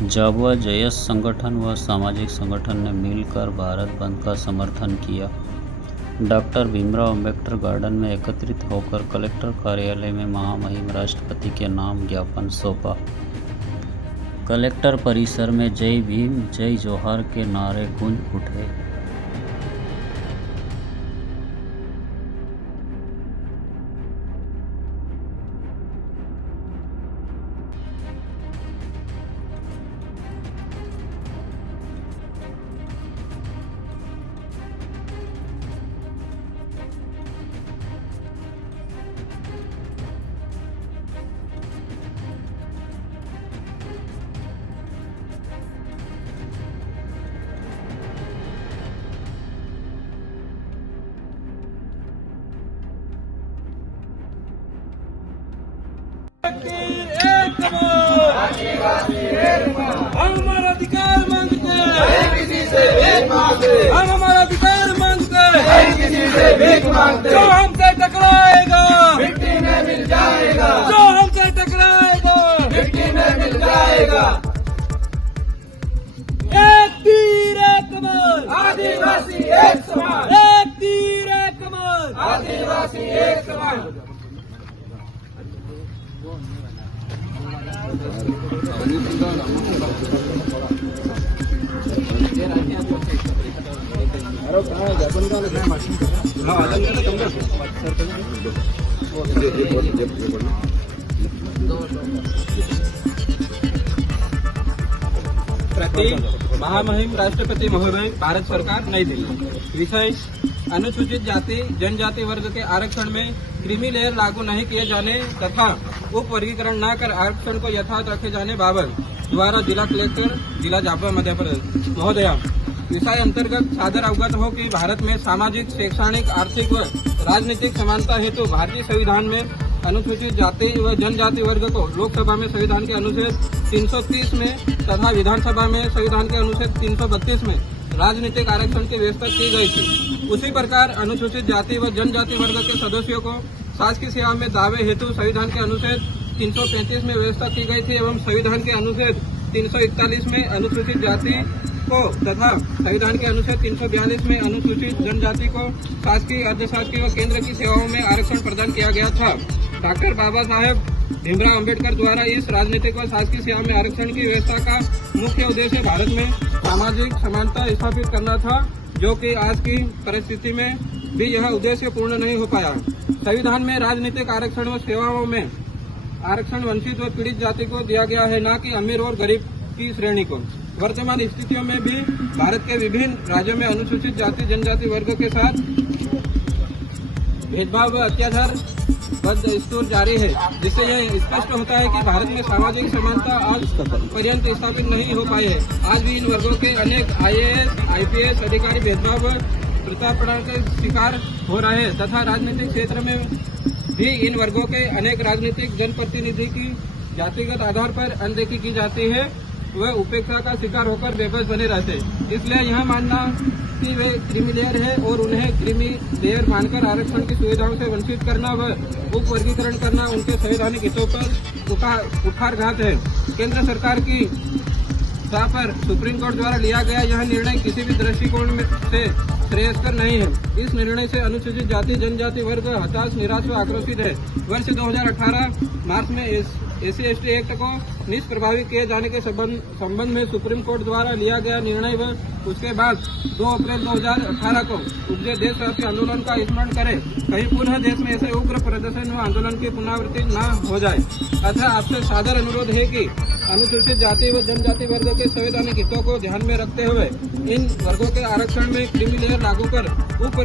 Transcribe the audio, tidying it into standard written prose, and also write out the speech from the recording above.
झाबुआ जयस संगठन व सामाजिक संगठन ने मिलकर भारत बंद का समर्थन किया। डॉक्टर भीमराव अंबेडकर गार्डन में एकत्रित होकर कलेक्टर कार्यालय में महामहिम राष्ट्रपति के नाम ज्ञापन सौंपा। कलेक्टर परिसर में जय भीम जय जोहार के नारे गूंज उठे। हम हमारा अधिकार मांगते हैं, किसी से भीख मांगते। हम हमारा अधिकार मांगते हैं, किसी से भीख मांगते। जो हमसे टकराएगा मिट्टी में मिल जाएगा। जो हमसे टकराएगा मिट्टी में मिल जाएगा। एक तीर एक कमान, आदिवासी एक समान। एक तीर एक कमान, आदिवासी एक समान। प्रतीक महामहिम राष्ट्रपति महोदय, भारत सरकार, नई दिल्ली। विषय: अनुसूचित जाति जनजाति वर्ग के आरक्षण में क्रीमी लेयर लागू नहीं किए जाने तथा उप वर्गीकरण न कर आरक्षण को यथावत रखे जाने बाबत द्वारा जिला कलेक्टर, जिला झाबुआ मध्य प्रदेश महोदया। विषय अंतर्गत सादर अवगत हो कि भारत में सामाजिक, शैक्षणिक, आर्थिक व राजनीतिक समानता हेतु भारतीय संविधान में अनुसूचित जाति व जनजाति वर्ग को लोकसभा में संविधान के अनुच्छेद 330 में तथा विधानसभा में संविधान के अनुच्छेद 332 में राजनीतिक आरक्षण की व्यवस्था की गई थी। उसी प्रकार अनुसूचित जाति व जनजाति वर्ग के सदस्यों को शासकीय सेवा में दावे हेतु संविधान के अनुच्छेद 335 में व्यवस्था की गई थी एवं संविधान के अनुच्छेद 341 में अनुसूचित जाति को तथा संविधान के अनुच्छेद 342 में अनुसूचित जनजाति को शासकीय, अर्धशासकीय व केंद्र की सेवाओं में आरक्षण प्रदान किया गया था। डॉक्टर बाबा साहेब भीमराव अंबेडकर द्वारा इस राजनीतिक व शासकीय सेवा में आरक्षण की व्यवस्था का मुख्य उद्देश्य भारत में सामाजिक समानता स्थापित करना था, जो कि आज की परिस्थिति में भी यह उद्देश्य पूर्ण नहीं हो पाया। संविधान में राजनीतिक आरक्षण व सेवाओं में आरक्षण वंचित व पीड़ित जाति को दिया गया है, न कि अमीर और गरीब की श्रेणी को। वर्तमान स्थितियों में भी भारत के विभिन्न राज्यों में अनुसूचित जाति जनजाति वर्ग के साथ भेदभाव व अत्याचार बदस्तूर जारी है, जिससे यह स्पष्ट होता है कि भारत में सामाजिक समानता आज पर्यंत स्थापित नहीं हो पाई है। आज भी इन वर्गों के अनेक IAS, IPS अधिकारी भेदभाव व प्रताड़ना के शिकार हो रहे हैं तथा राजनीतिक क्षेत्र में भी इन वर्गों के अनेक राजनीतिक जनप्रतिनिधि की जातिगत आधार पर अनदेखी की जाती है, वह उपेक्षा का शिकार होकर बेबस बने रहते। इसलिए यह मानना कि वे क्रीमी लेयर है और उन्हें क्रीमी लेयर मानकर आरक्षण की सुविधाओं से वंचित करना व उप वर्गीकरण करना उनके संवैधानिक हितों पर कुठारघात है। केंद्र सरकार की सलाह पर सुप्रीम कोर्ट द्वारा लिया गया यह निर्णय किसी भी दृष्टिकोण से श्रेयस्कर नहीं है। इस निर्णय से अनुसूचित जाति जनजाति वर्ग हताश, निराश व आक्रोशित है। वर्ष 2018 मार्च में SC/ST एक्ट को निष्प्रभावी किए जाने के संबंध में सुप्रीम कोर्ट द्वारा लिया गया निर्णय व उसके बाद 2 अप्रैल 2018 को उपजे देशव्यापी आंदोलन का स्मरण करें, कहीं पुनः देश में ऐसे उग्र प्रदर्शन व आंदोलन की पुनरावृत्ति न हो जाए। अतः आपसे सादर अनुरोध है कि अनुसूचित जाति व जनजाति वर्ग के संवैधानिक हितों को ध्यान में रखते हुए इन वर्गों के आरक्षण में क्रीमी लेयर लागू कर उप